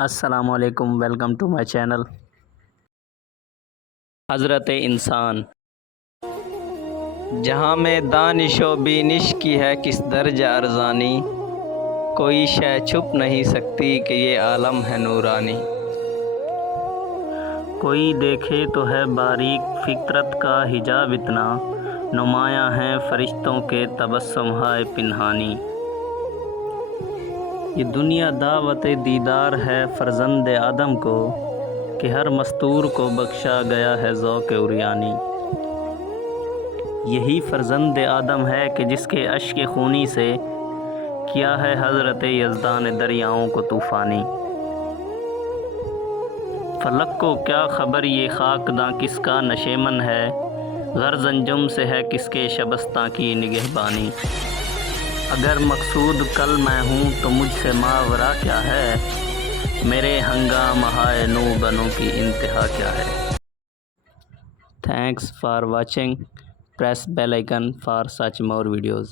السلام علیکم، welcome to my channel. حضرت انسان جہاں میں دانش و بینش کی ہے کس درجہ ارزانی، کوئی شے چھپ نہیں سکتی کہ یہ عالم ہے نورانی۔ کوئی دیکھے تو ہے باریک فطرت کا حجاب اتنا، نمایاں ہیں فرشتوں کے تبسم ہائے پنہانی۔ یہ دنیا دعوت دیدار ہے فرزند آدم کو، کہ ہر مستور کو بخشا گیا ہے ذوق عریانی۔ یہی فرزند آدم ہے کہ جس کے اشک خونی سے کیا ہے حضرت یزدان دریاؤں کو طوفانی۔ فلک کو کیا خبر یہ خاکداں کس کا نشیمن ہے، غرض انجم سے ہے کس کے شبستاں کی نگہبانی۔ اگر مقصود کل میں ہوں تو مجھ سے ماورا کیا ہے، میرے ہنگامہ ہائے نو بنوں کی انتہا کیا ہے۔ Thanks for watching, press bell icon for such more videos۔